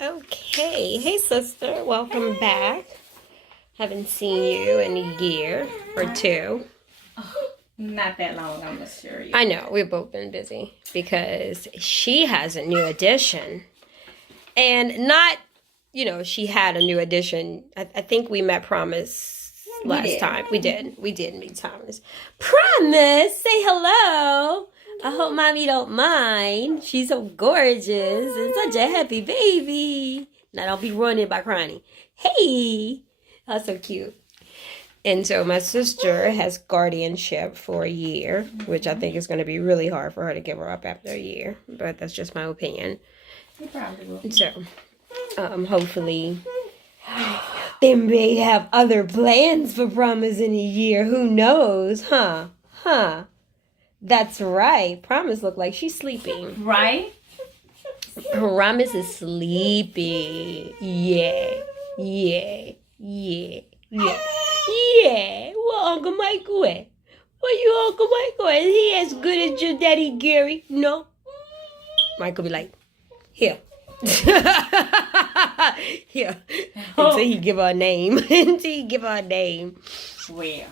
Okay. Hey, sister. Welcome back. Haven't seen you in a year or two. Not that long, I'm sure. I know. We've both been busy because she has a new addition. And not, she had a new addition. I think we met Promise last time. We did. We did meet Thomas. Promise, say hello. I hope mommy don't mind. She's so gorgeous and such a happy baby. Now don't be ruining it by crying. Hey, that's so cute. And so my sister has guardianship for a year, which I think is going to be really hard for her to give her up after a year. But that's just my opinion. You probably will. So, hopefully, they may have other plans for Promise in a year. Who knows? Huh? That's right. Promise look like she's sleeping. Right? Promise is sleepy. Yeah. Well, Uncle Michael, where you, Uncle Michael? Is he as good as your daddy Gary? No. Michael be like, here. Here. Until he give her a name. Well.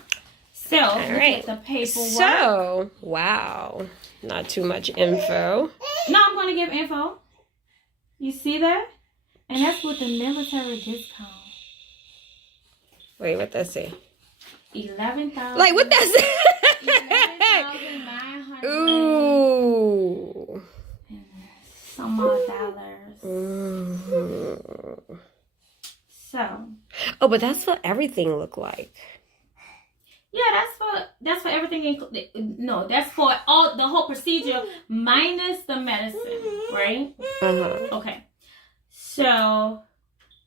So, All right. the paperwork. So, wow. Not too much info. No, I'm going to give info. You see that? And that's with the military discount. Wait, what that say? 11,000. Like, what that say? 11,900. Ooh. Some odd dollars. Mm-hmm. So. Oh, but that's what everything look like. Yeah, that's for everything. No, that's for all the whole procedure minus the medicine, right? Okay. So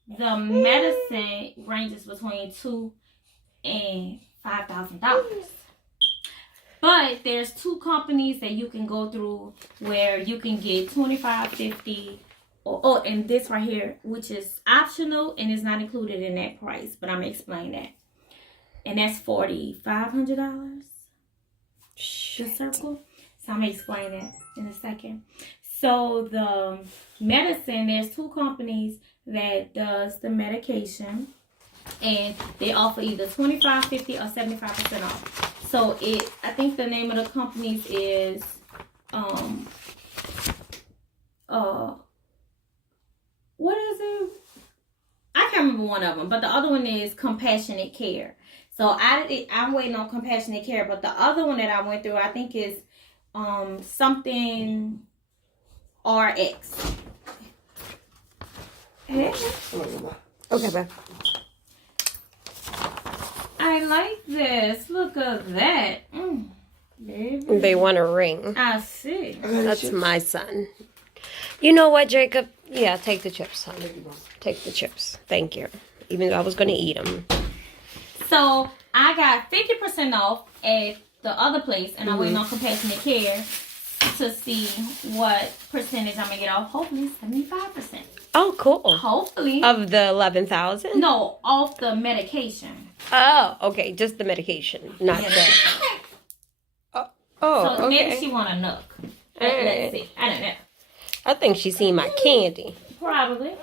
the medicine ranges between $2,000 and $5,000. But there's two companies that you can go through where you can get $25, $50, and this right here, which is optional and is not included in that price. But I'm gonna explain that. And that's $4,500. The circle. So I'm gonna explain that in a second. So the medicine, there's two companies that does the medication, and they offer either 25, 50, or 75% off. So I think the name of the companies is what is it? I can't remember one of them, but the other one is Compassionate Care. So I'm waiting on Compassionate Care, but the other one that I went through, I think is something RX. Okay, bye. I like this. Look at that. Baby. They want a ring. I see. That's my son. You know what, Jacob? Yeah, take the chips, son. Take the chips. Thank you. Even though I was going to eat them. So I got 50% off at the other place, and I'm waiting on Compassionate Care to see what percentage I'm going to get off. Hopefully 75%. Oh, cool. Hopefully. Of the 11,000? No, off the medication. Oh, okay. Just the medication, not the... Oh, so okay. maybe she want a nook. Right. Let's see. I don't know. I think she seen my candy. Probably.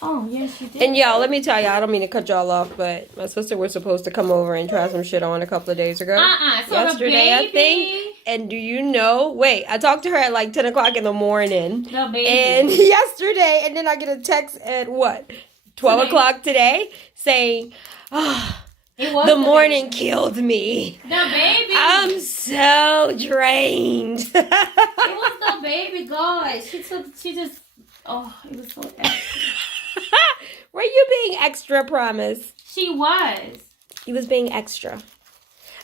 Oh, yes, she did. And y'all, let me tell y'all, I don't mean to cut y'all off, but my sister was supposed to come over and try some shit on a couple of days ago. So yesterday, I think. And do you know? Wait, I talked to her at like 10 o'clock in the morning. The baby. And yesterday, and then I get a text at what? 12 o'clock today saying, the morning killed me. The baby. I'm so drained. It was the baby, God. She just, it was so extra. Were you being extra, Promise? She was. He was being extra.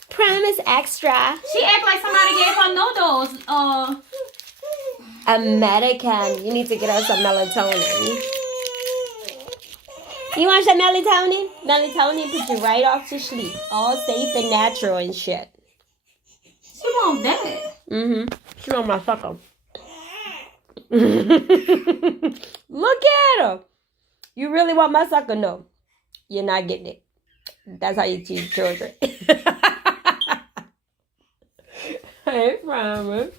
Promise extra. She acted like somebody gave her noodles. A Medican. You need to get her some melatonin. You want some melatonin? Melatonin puts you right off to sleep. All safe and natural and shit. She want that. She want my sucker. Look at her. You really want my sucker? No. You're not getting it. That's how you teach children. Hey, Promise.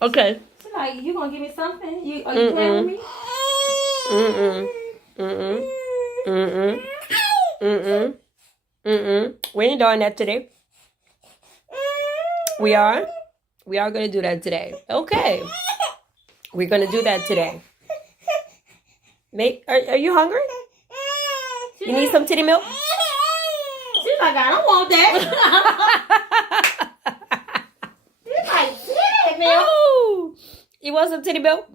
Okay. She's like, you gonna give me something? Are you playing with me? Mm-mm. Mm-mm. Mm-mm. Mm-mm. Mm-mm. We ain't doing that today. We are? We are going to do that today. Okay. We're going to do that today. Are you hungry? You need some titty milk? She's like, I don't want that. She's like, titty milk. Oh, you want some titty milk?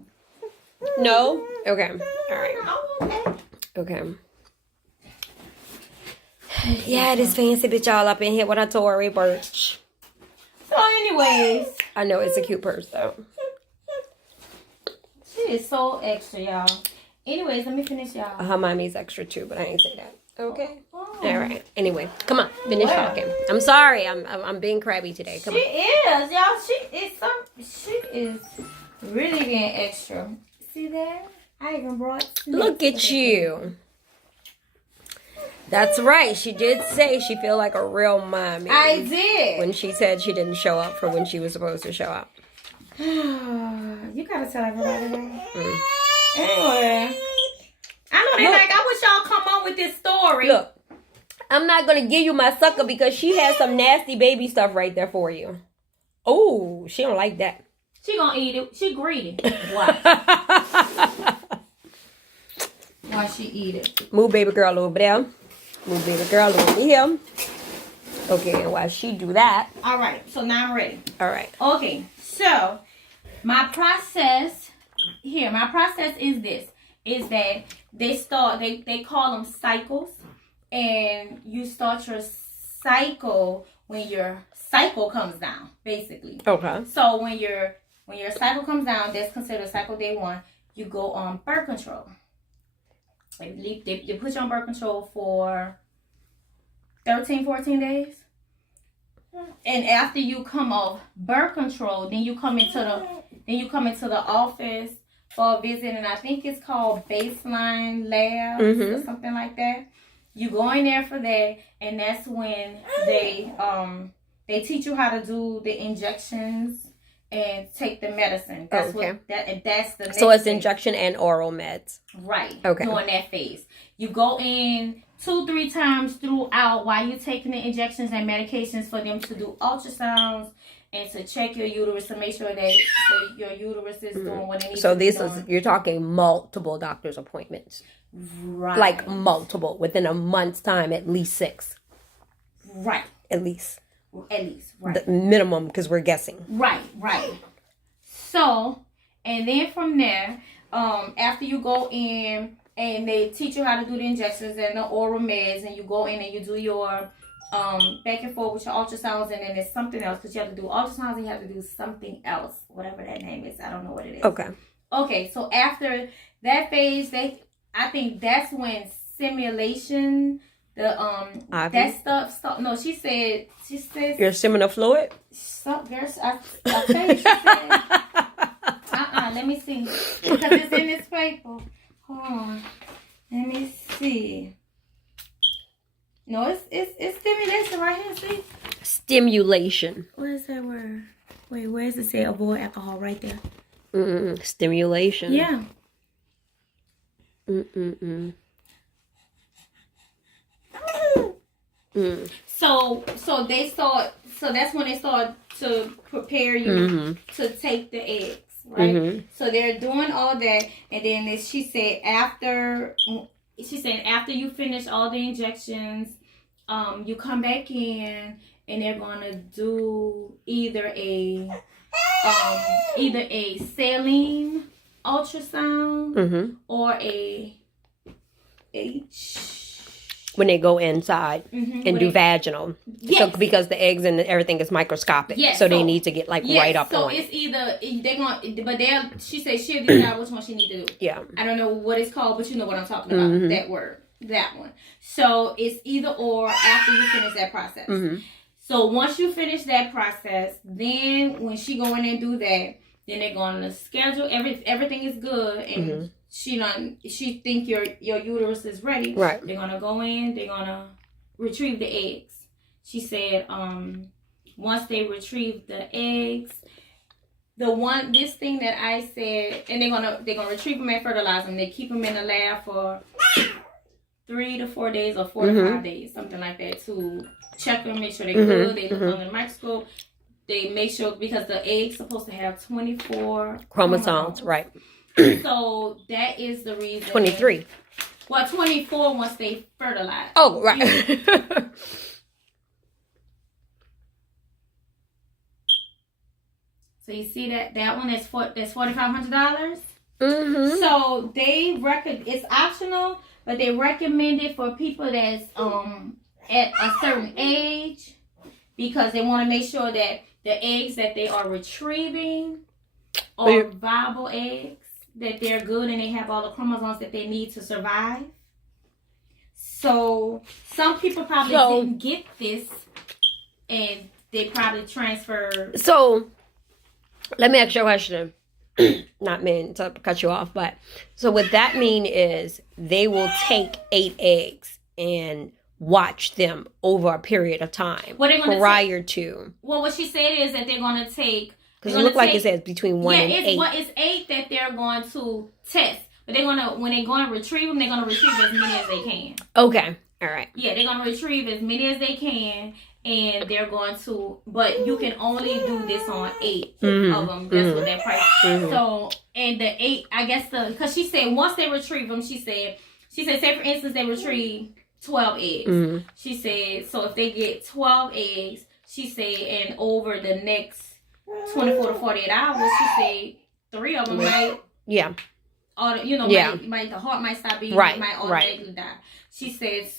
No? Okay. All right. Okay. Yeah, this fancy bitch all up in here with her Tory Burch. So anyways. I know it's a cute purse though. She is so extra, y'all. Anyways, let me finish, y'all. Her mommy's extra too, but I ain't say that. Okay. Oh. All right. Anyway, come on. Finish talking. I'm sorry. I'm being crabby today. Come on. She is, y'all. She is really being extra. See there? I even brought. Look at you. That's right. She did say she feel like a real mommy. I did. When she said she didn't show up for when she was supposed to show up. You gotta tell everybody that. Anyway, I know they like, I wish y'all come on with this story. Look, I'm not gonna give you my sucker because she has some nasty baby stuff right there for you. Oh, she don't like that. She gonna eat it. She greedy. Why? Why she eat it? Move baby girl over there. Move baby girl over here. Okay, and while she do that. All right, so now I'm ready. All right. Okay, so my process is this. Is that they call them cycles. And you start your cycle when your cycle comes down, basically. Okay. So when your cycle comes down, that's considered cycle day 1. You go on birth control. They put you on birth control for 13, 14 days. And after you come off birth control, then you come into the office for a visit, and I think it's called baseline labs or something like that. You go in there for that, and that's when they teach you how to do the injections and take the medicine. That's that's the next so it's phase. injection and oral meds. Right. Okay. During that phase. You go in 2-3 times throughout while you're taking the injections and medications for them to do ultrasounds and to check your uterus to make sure that your uterus is doing what it needs to be doing. So you're talking multiple doctor's appointments. Right. Like multiple within a month's time, at least 6. Right. At least. Right. The minimum, because we're guessing. Right. So, and then from there, after you go in and they teach you how to do the injections and the oral meds, and you go in and you do your back and forth with your ultrasounds, and then there's something else because you have to do ultrasounds and you have to do something else, whatever that name is. I don't know what it is. Okay. So after that phase, I think that's when simulation. That stuff. No, she said. Your seminal fluid. Stop, girls. I tell you, she said. Let me see, because it's in this paper. Hold on. Let me see. No, it's stimulation right here. See. Stimulation. What is that word? Wait, where does it say avoid alcohol? Right there. Stimulation. Yeah. So that's when they start to prepare you to take the eggs, right? So they're doing all that, and then she said after you finish all the injections, you come back in and they're gonna do either a saline ultrasound or a when they go inside and do vaginal. Yes. So because the eggs and everything is microscopic. Yes. So they need to get right up on it. So it's either she said she'll decide which one she need to do. Yeah. I don't know what it's called, but you know what I'm talking about. That word. That one. So it's either or after you finish that process. So once you finish that process, then when she go in and do that, then they're gonna schedule everything is good and she think your uterus is ready. Right. They're gonna go in. They're gonna retrieve the eggs. She said, once they retrieve the eggs, this thing that I said, and they're gonna retrieve them and fertilize them. They keep them in the lab for 3 to 4 days or 4 to 5 days, something like that, to check them, make sure they're good. They look under the microscope. They make sure, because the egg's supposed to have 24 chromosomes, right? So that is the reason. 23. Well, 24 once they fertilize. Oh, right. So you see that one that's $4,500. So they it's optional, but they recommend it for people that's at a certain age, because they want to make sure that the eggs that they are retrieving are viable eggs, that they're good and they have all the chromosomes that they need to survive. So some people probably didn't get this, and they probably transferred. So let me ask you a question. Not mean to cut you off, but so what that mean is they will take 8 eggs and watch them over a period of time prior to. Well, what she said is that they're going to take. Because it looked like it says between 1 and 8. Yeah, it's 8 that they're going to test. But they're gonna, when they're going to retrieve them, they're going to retrieve as many as they can. Okay, all right. Yeah, they're going to retrieve as many as they can, and they're going to. But you can only do this on 8 of them. That's what that price. So, and the 8, I guess because she said once they retrieve them, she said, say for instance they retrieve 12 eggs. She said, so if they get 12 eggs, she said, and over the next 24 to 48 hours, she said 3 of them might, the heart might stop beating, it might automatically die. She said,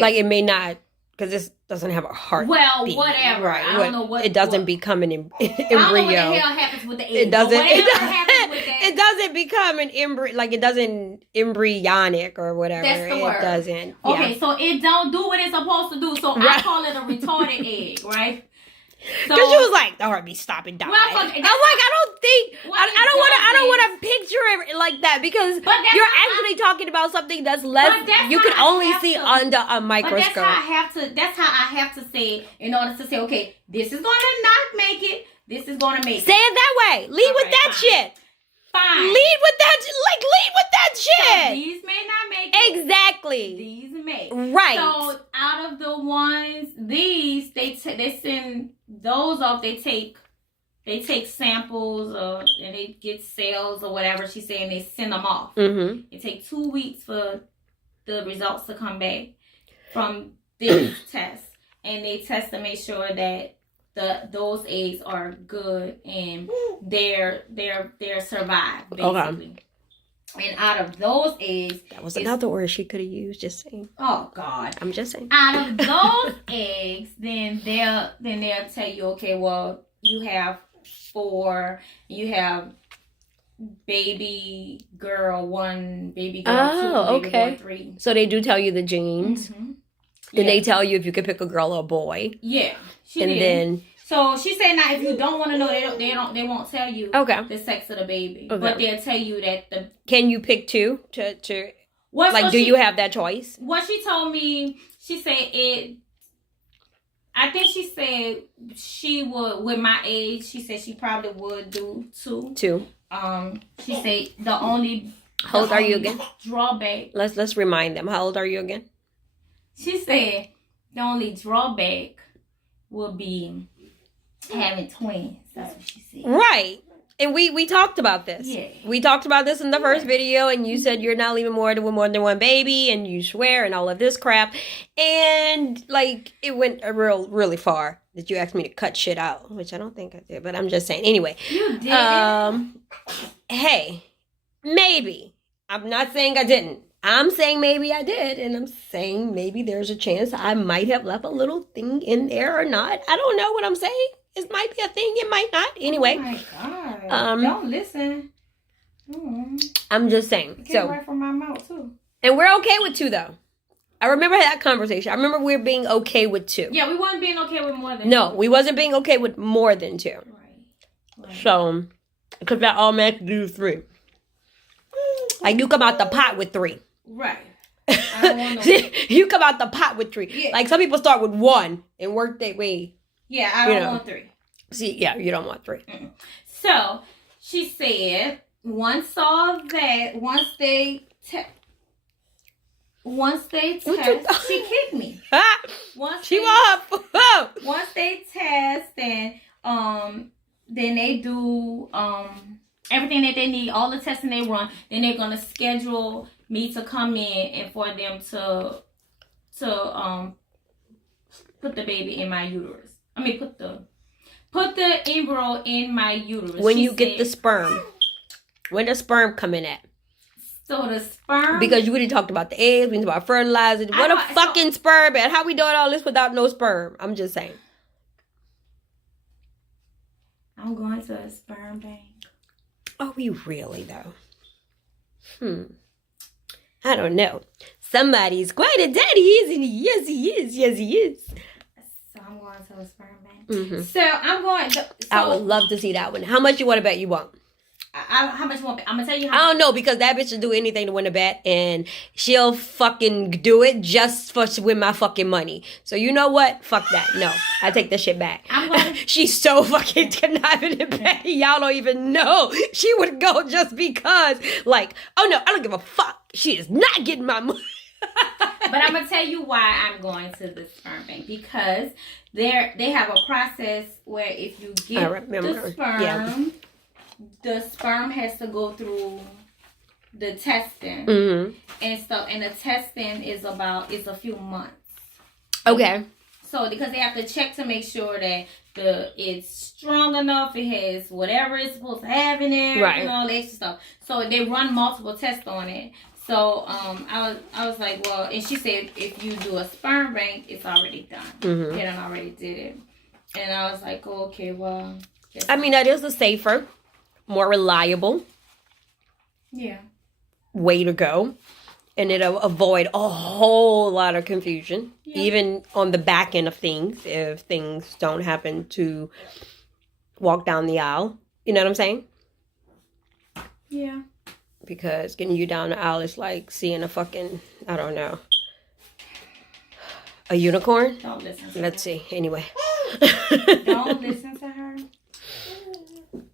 like it may not, because this doesn't have a heart. Well, beat, whatever. Right. I don't know what. It doesn't become an embryo. I don't know what the hell happens with the egg. It doesn't. Happens with that. It doesn't become an embryo. Like it doesn't embryonic or whatever. That's the word. It doesn't. Okay, so it don't do what it's supposed to do. So I call it a retarded egg, right? Because she was like, the heartbeat stop and die. Well, I don't want to picture it like that, because you're actually talking about something that's less. You can only see under a microscope. But that's how I have to say, in order to say, okay, this is going to not make it. This is going to make it. Say it that way. Lead with that shit. Fine. Lead with that shit. So these may not make it. Exactly. These may. Right. So out of the ones, these they send those off. They take samples and they get cells or whatever she's saying. They send them off. It takes 2 weeks for the results to come back from this test, and they test to make sure that those eggs are good and they're survived, basically. Okay. And out of those eggs, that was another word she could have used. Just saying. Oh God, I'm just saying. Out of those eggs, then they'll tell you, okay, well, you have 4. You have baby girl 1, baby girl 2, baby boy 3. So they do tell you the genes. And they tell you if you could pick a girl or a boy. Yeah, then. So she said, now if you don't want to know, they won't tell you the sex of the baby, but they'll tell you that Can you pick 2 to like? Do you have that choice? What she told me, she said it. I think she said she would, with my age. She said she probably would do 2. 2. She said the only. How old are you again? Drawback. Let's remind them. How old are you again? She said the only drawback would be having twins. That's what she said. Right. And we talked about this. Yeah. We talked about this in the first video, and you said you're not leaving more than one baby, and you swear and all of this crap. And like it went really far that you asked me to cut shit out, which I don't think I did, but I'm just saying. Anyway. You did. Hey, maybe. I'm not saying I didn't. I'm saying maybe I did, and I'm saying maybe there's a chance I might have left a little thing in there or not. I don't know what I'm saying. It might be a thing, it might not. Anyway. Oh my God. Don't listen. I'm just saying. It came right from my mouth too. And we're okay with 2 though. I remember that conversation. I remember we were being okay with 2. Yeah, we weren't being okay with more than 2. No, we wasn't being okay with more than 2. Right. So, because that automatically do 3. Like you come out the pot with 3. Right. I don't want you come out the pot with 3. Yeah. Like some people start with 1 and work their way. Yeah, I don't want 3. See, yeah, you don't want 3. Mm-mm. So she said once they test, she kicked me. Once they test and then they do everything that they need, all the testing they run, then they're gonna schedule me to come in and for them to put the baby in my uterus. I mean put the embryo in my uterus. When you get the sperm. When the sperm coming at? So the sperm. Because you already talked about the eggs, we talked about fertilizer. What a fucking sperm at? How we doing all this without no sperm? I'm just saying. I'm going to a sperm bank. Are we really though? I don't know. Somebody's quite a daddy, isn't he? Yes, he is. Yes, he is. So I'm going to a sperm bank. Mm-hmm. So I'm going. I would love to see that one. How much you want to bet you won't? How much you want? I'm gonna tell you. I don't know because that bitch will do anything to win a bet, and she'll fucking do it just for to win my fucking money. So you know what? Fuck that. No, I take the shit back. She's so fucking conniving and petty. Y'all don't even know. She would go just because, like, oh no, I don't give a fuck. She is not getting my money. But I'm gonna tell you why I'm going to the sperm bank, because they have a process where if you get the sperm, the sperm has to go through the testing and stuff, and the testing is a few months. Okay. So because they have to check to make sure that it's strong enough, it has whatever it's supposed to have in there, right, and all that stuff. So they run multiple tests on it. So I was like, well, and she said if you do a sperm bank, it's already done. They done already did it. And I was like, oh, okay, well. I mean, that is a safer, more reliable way to go. And it'll avoid a whole lot of confusion, even on the back end of things, if things don't happen to walk down the aisle. You know what I'm saying? Yeah. Because getting you down the aisle is like seeing a fucking, I don't know, a unicorn? Don't listen to her. Let's see. Anyway. Don't listen to her.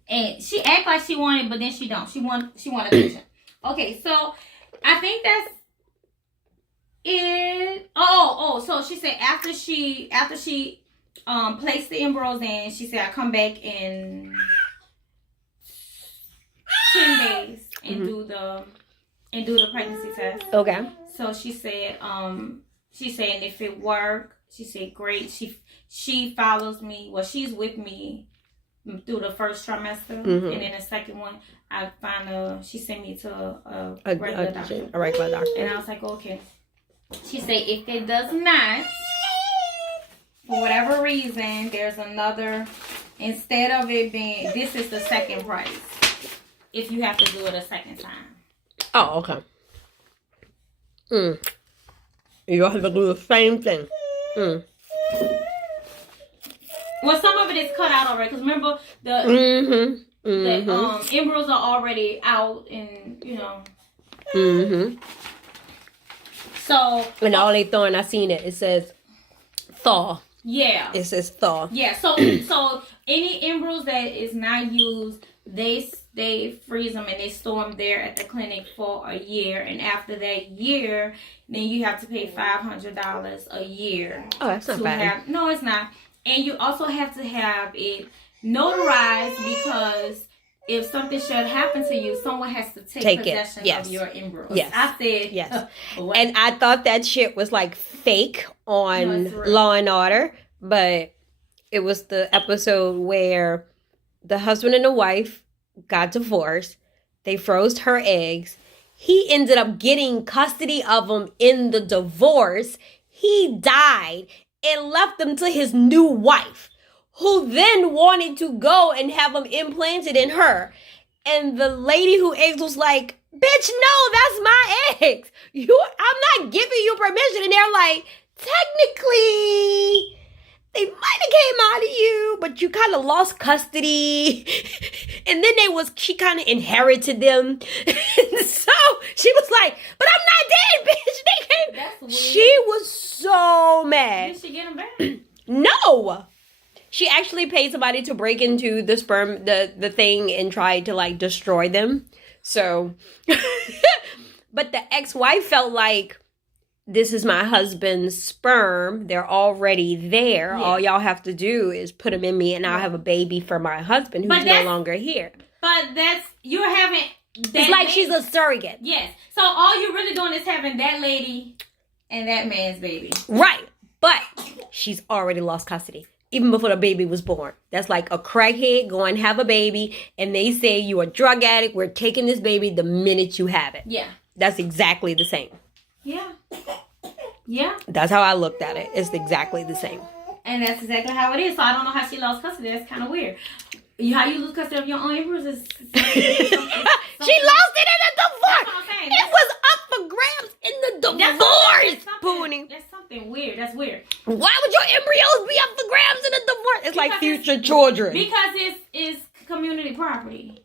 And she act like she wanted, but then she don't. She want attention. Okay, so I think that's it. So she said after she placed the embryos in, she said I come back in 10 days and do the pregnancy test. Okay. So she said if it worked, she said great. She follows me. Well, she's with me through the first trimester, and then the second one, she sent me to a regular doctor. A regular doctor. And I was like, okay. She said if it does not, for whatever reason, there's another. Instead of it being, this is the second price. If you have to do it a second time. Oh, okay. You'll have to do the same thing. Well, some of it is cut out already. Because remember, the embryos are already out, and you know. So. And all they throwing, I seen it. It says thaw. Yeah. It says thaw. Yeah. So any embryos that is not used, they freeze them and they store them there at the clinic for a year. And after that year, then you have to pay $500 a year. Oh, that's not bad. No, it's not. And you also have to have it notarized, because if something should happen to you, someone has to take possession of your embryos. Yes. I said yes. And I thought that shit was like fake on Law and Order, but it was the episode where the husband and the wife got divorced. They froze her eggs. He ended up getting custody of them in the divorce. He died and left them to his new wife, who then wanted to go and have them implanted in her. And the lady who eggs was like, bitch, no, that's my eggs. I'm not giving you permission. And they're like, technically, they might have came out of you, but you kind of lost custody. And then she kind of inherited them. So she was like, but I'm not dead, bitch. They came. That's weird. She was so mad. Did she get them back? No. she actually paid somebody to break into the sperm, the thing, and try to like destroy them. So, but the ex-wife felt like, this is my husband's sperm. They're already there. Yeah. All y'all have to do is put them in me, and I'll have a baby for my husband who's no longer here. But you're having... It's like she's a surrogate. Yes. So all you're really doing is having that lady and that man's baby. Right. But she's already lost custody. Even before the baby was born. That's like a crackhead going have a baby, and they say you're a drug addict. We're taking this baby the minute you have it. Yeah. That's exactly the same. Yeah. Yeah. That's how I looked at it. It's exactly the same. And that's exactly how it is. So I don't know how she lost custody. That's kind of weird. How you lose custody of your own embryos is... She lost it in a divorce. That's what I'm saying. It was up for grabs in the divorce, Poonie. That's something weird. That's weird. Why would your embryos be up for grabs in a divorce? It's like future children. Because it's community property.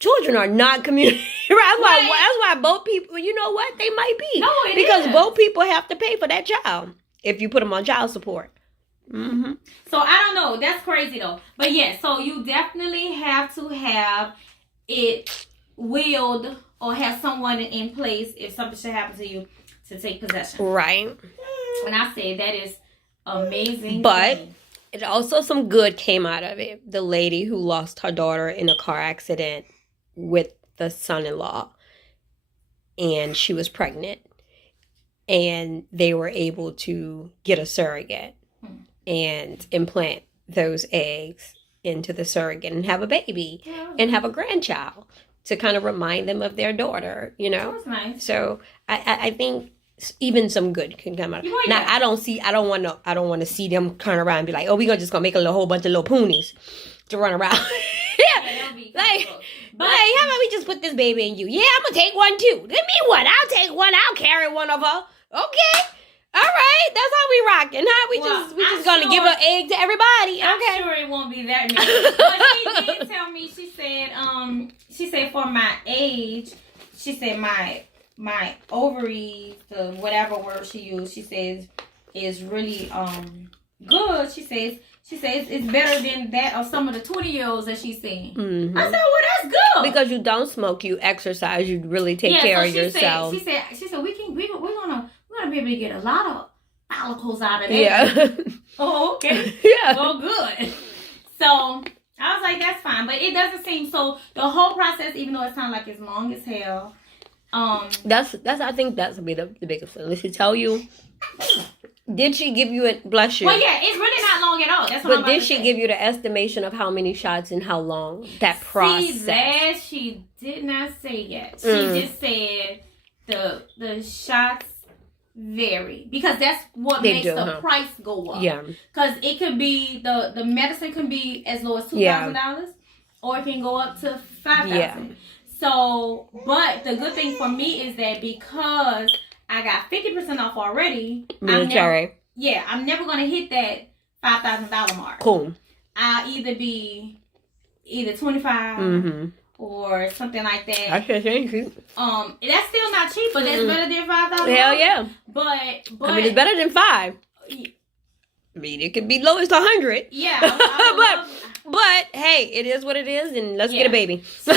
Children are not community. That's why both people, you know what? They might be. No, because both people have to pay for that child if you put them on child support. Mm-hmm. So I don't know. That's crazy though. But yeah, so you definitely have to have it willed or have someone in place if something should happen to you to take possession. Right. And I say that is amazing. But it also some good came out of it. The lady who lost her daughter in a car accident with the son-in-law, and she was pregnant, and they were able to get a surrogate and implant those eggs into the surrogate and have a baby and have a grandchild to kind of remind them of their daughter, you know. That's nice. So I think even some good can come out. Now I don't want to see them turn around and be like, oh, we're just gonna make a whole bunch of little poonies to run around. But how about we just put this baby in you? Yeah, I'm gonna take one too. Give me one. I'll take one. I'll carry one of her. Okay. All right. That's how we rocking, huh? We just gonna give an egg to everybody. I'm okay. sure it won't be that many. But she did tell me, she said for my age, she said my ovaries, the whatever word she used, she says is really good. She says it's better than that of some of the 20-year-olds that she's seen. Mm-hmm. I said, well, that's good. Because you don't smoke, you exercise, you really take care of yourself. She said we're gonna be able to get a lot of follicles out of that. Yeah. Oh, okay. Yeah. Well, good. So I was like, that's fine, but it doesn't seem so. The whole process, even though it sounds like it's long as hell. That's I think that's gonna be the biggest thing. Did she tell you? Did she give you a bless you? Well, yeah, it's really not long at all. That's what I'm about did she give you the estimation of how many shots and how long that process? See, that she did not say yet. She just said the shots vary because that's what makes the price go up. Yeah, because it could be the medicine can be as low as $2,000, or it can go up to $5,000. Yeah. So, but the good thing for me is that because I got 50% off already. Military. I'm never going to hit that $5,000 mark. Cool. I'll either be 25 or something like that. I should say cheap. That's still not cheap, but that's better than $5,000. Hell yeah. But I mean, it's better than 5. I mean, it could be low as 100. Yeah. but hey, it is what it is, and let's get a baby. So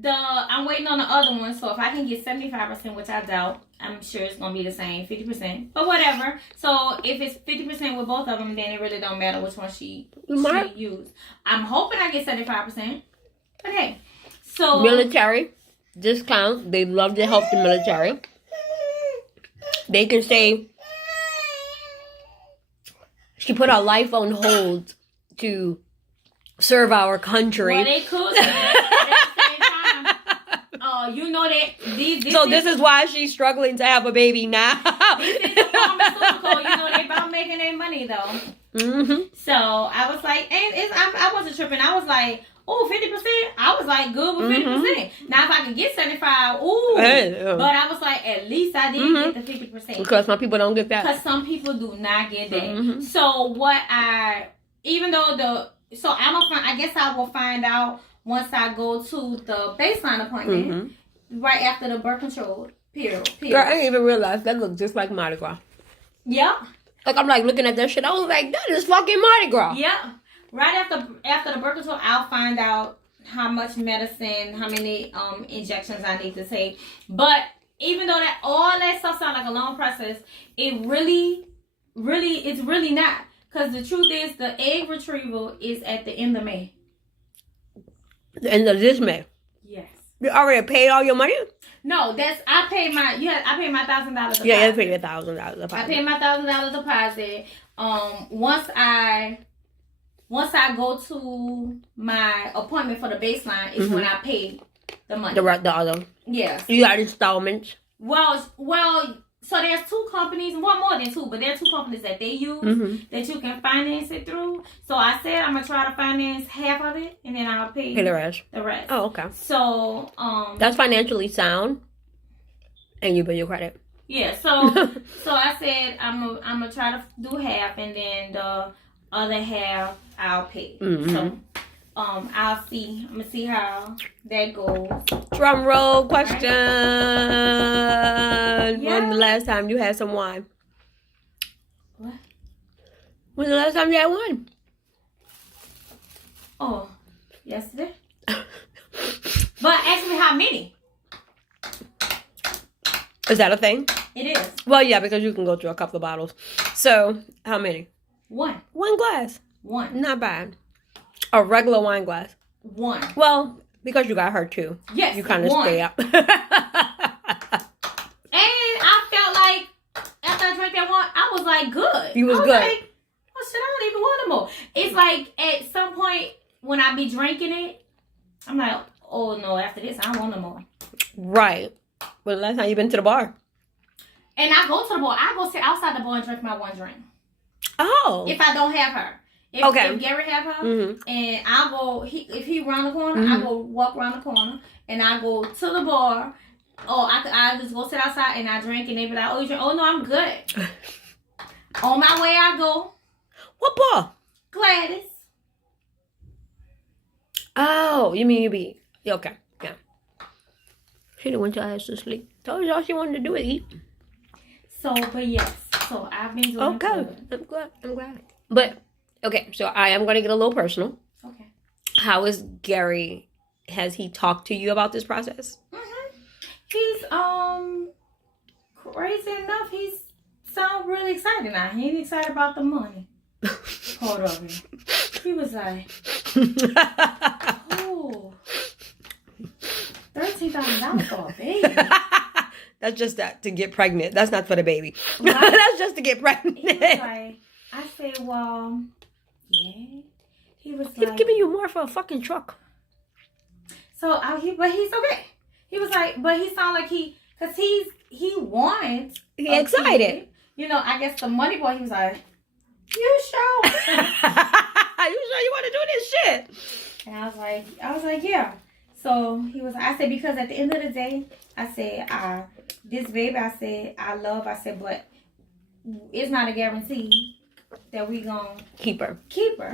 I'm waiting on the other one. So if I can get 75%, which I doubt, I'm sure it's gonna be the same 50%. But whatever. So if it's 50% with both of them, then it really don't matter which one she used. I'm hoping I get 75%. But hey, so military discount. They love to help the military. They can say she put her life on hold to serve our country. Well, they could. You know that this is why she's struggling to have a baby now. This is a pharmaceutical. You know they about making their money though. Mm-hmm. So I was like, and I wasn't tripping. I was like, oh, 50%. I was like, good with 50%. Now if I can get 75, ooh. But I was like, at least I did get the 50%. Because some people don't get that. Because some people do not get that. So I guess I will find out once I go to the baseline appointment right after the birth control period. Girl, I didn't even realize that looked just like Mardi Gras. Yep. Like, I'm like looking at that shit. I was like, that is fucking Mardi Gras. Yeah. Right after the birth control, I'll find out how much medicine, how many injections I need to take. But even though that all that stuff sounds like a long process, it's really not. Because the truth is, the egg retrieval is at the end of May. The end of this May. Yes. You already paid all your money? No, I paid my $1,000 deposit. Yeah, you paid your $1,000 deposit. I paid my $1,000 deposit. Once I go to my appointment for the baseline is when I pay the money. The other. Yes. You got installments. Well. So there's two companies, well, more than two, but there are two companies that they use that you can finance it through. So I said I'm gonna try to finance half of it, and then I'll pay the rest. Oh, okay. So that's financially sound, and you bill your credit. Yeah. So I said I'm gonna try to do half, and then the other half I'll pay. So I'll see. I'm gonna see how that goes. Drum roll question. Right. Yeah. When the last time you had some wine? What? When the last time you had wine? Oh, yesterday. But ask me how many. Is that a thing? It is. Well, yeah, because you can go through a couple of bottles. So, how many? One. One glass. One. Not bad. A regular wine glass. One. Well, because you got hurt too. Yes. You kind of stay up. And I felt like after I drank that one, I was like good. You was good. Like, oh shit, I don't even want no more. It's like at some point when I be drinking it, I'm like, oh no, after this, I don't want no more. Right. Well, the last time you been to the bar? And I go to the bar. I go sit outside the bar and drink my one drink. Oh. If I don't have her. If Gary have her, and I'll go, if he round the corner, I go walk around the corner, and I go to the bar, or I just go sit outside and I drink, and they be like, oh, you drink? Oh, no, I'm good. On my way, I go. What bar? Gladys. Oh, you mean you be, okay, yeah. She done went to ass to sleep. Told you all she wanted to do is eat. So, but yes, so I've been doing good. I'm glad. But, okay, so I am going to get a little personal. Okay. How is Gary? Has he talked to you about this process? He's crazy enough. He's sound really excited now. He ain't excited about the money. Hold on. He was like, oh, $13,000 for a baby. That's just to get pregnant. That's not for the baby. Right? That's just to get pregnant. He was like, I said, well, yeah. He was He's like, giving you more for a fucking truck. So, but he's okay. He was like, but he sounded like he wants. He excited. Kid. You know, I guess the money boy, he was like, you sure? You sure you want to do this shit? And I was like, yeah. So I said, because at the end of the day, I said, this baby, I said, I love, I said, but it's not a guarantee that we gonna keep her.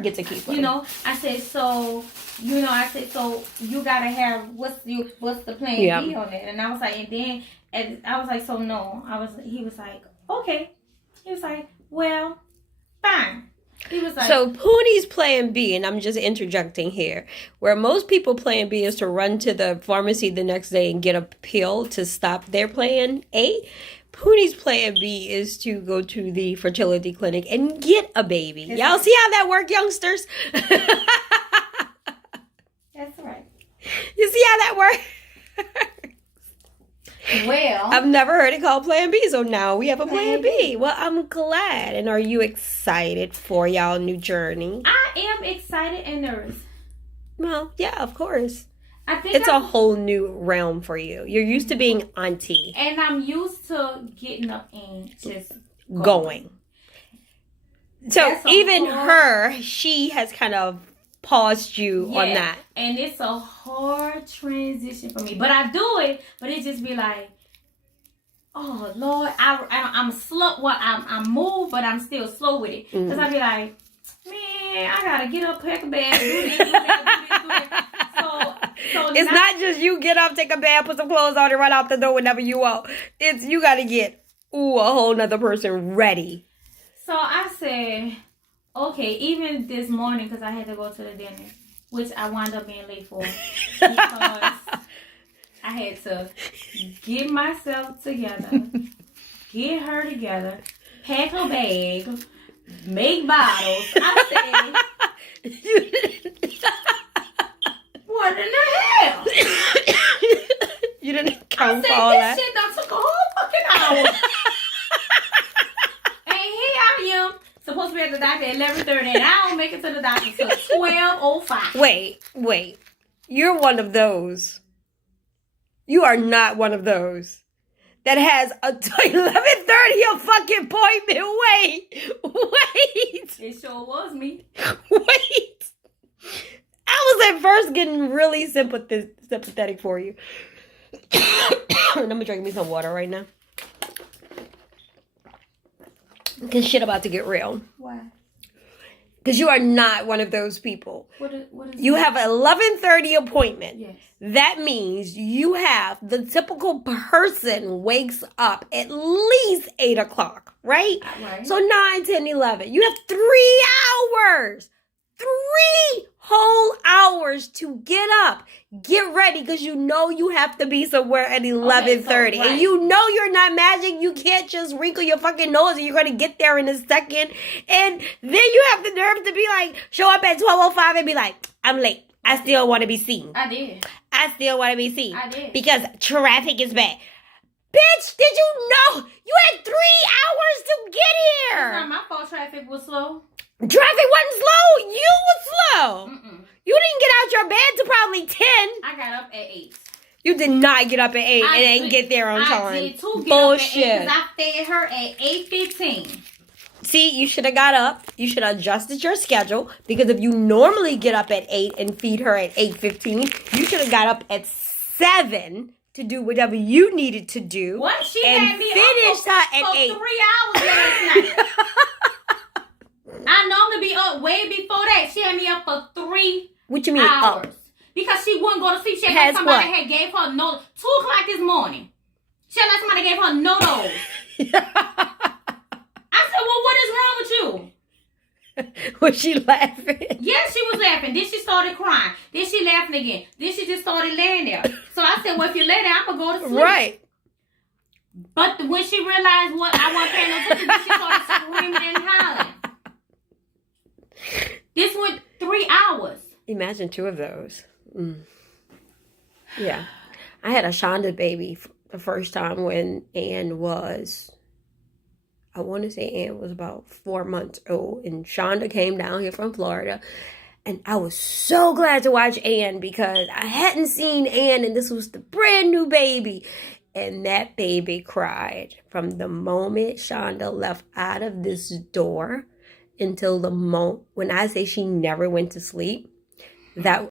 Get to keep her. You know, I said, so, you gotta have, what's the plan B on it? And I was like, so no. He was like, okay. He was like, well, fine. He was like, so Poonie's plan B, and I'm just interjecting here, where most people plan B is to run to the pharmacy the next day and get a pill to stop their plan A. Poonie's plan B is to go to the fertility clinic and get a baby. Y'all see how that works, youngsters? That's right. You see how that works? Well, I've never heard it called plan B, so now we have a plan B. Well, I'm glad. And are you excited for y'all new journey? I am excited and nervous. Well, yeah, of course. I think it's a whole new realm for you. You're used to being auntie. And I'm used to getting up and just going. So even her, she has kind of paused you on that. And it's a hard transition for me. But I do it, but it just be like, oh, Lord, I'm slow. Well, I move, but I'm still slow with it. Because I be like, man, I got to get up, pack a bag, do this, do that. So it's not just you get up, take a bath, put some clothes on, and run out the door whenever you want. It's you got to get a whole nother person ready. So I said, okay, even this morning, because I had to go to the dentist, which I wound up being late for, because I had to get myself together, get her together, pack her bag, make bottles. I said, what in the hell? You didn't count for all that? This shit done took a whole fucking hour. And here I am, supposed to be at the doctor at 11:30, and I don't make it to the doctor till 12:05. Wait. You're one of those. You are not one of those that has a 11:30 a fucking appointment. Wait. It sure was me. Wait. I was at first getting really sympathetic for you. I'm gonna drink me some water right now. Because shit about to get real. Why? Because you are not one of those people. What is you have an 11:30 appointment. Yes. That means you have the typical person wakes up at least 8 o'clock, right? Right. So 9, 10, 11. You have 3 hours. 3 whole hours to get up, get ready, because you know you have to be somewhere at 11:30. Right. And you know you're not magic. You can't just wrinkle your fucking nose and you're going to get there in a second. And then you have the nerve to be like, show up at 12:05 and be like, I'm late. I still want to be seen. I did. I still want to be seen. I did. Because traffic is bad. Bitch, did you know you had 3 hours to get here? It's not my fault traffic was slow. Traffic wasn't slow. You were slow. Mm-mm. You didn't get out your bed till probably 10. I got up at 8. You did not get up at 8 and ain't get there on time. I did too. Bullshit. Because I fed her at 8:15. See, you should have got up. You should have adjusted your schedule, because if you normally get up at 8 and feed her at 8:15, you should have got up at 7 to do whatever you needed to do. What? She and had me finished up her at for 8. 3 hours last night. I normally be up way before that. She had me up for 3 What you mean hours. up? Because she wouldn't go to sleep. She Has had somebody what? had gave her no 2 o'clock this morning. She had let somebody gave her no dose. I said, well, what is wrong with you? Was she laughing? Yes, she was laughing. Then she started crying. Then she laughing again. Then she just started laying there. So I said, well, if you lay there, I'm going to go to sleep. Right. But when she realized what I wasn't paying no attention to, she started screaming and hollering. This went 3 hours. Imagine 2 of those. Yeah. I had a Shonda baby the first time when Ann was, I want to say Ann was about 4 months old. And Shonda came down here from Florida. And I was so glad to watch Ann, because I hadn't seen Ann, and this was the brand new baby. And that baby cried from the moment Shonda left out of this door until the moment, when I say she never went to sleep, that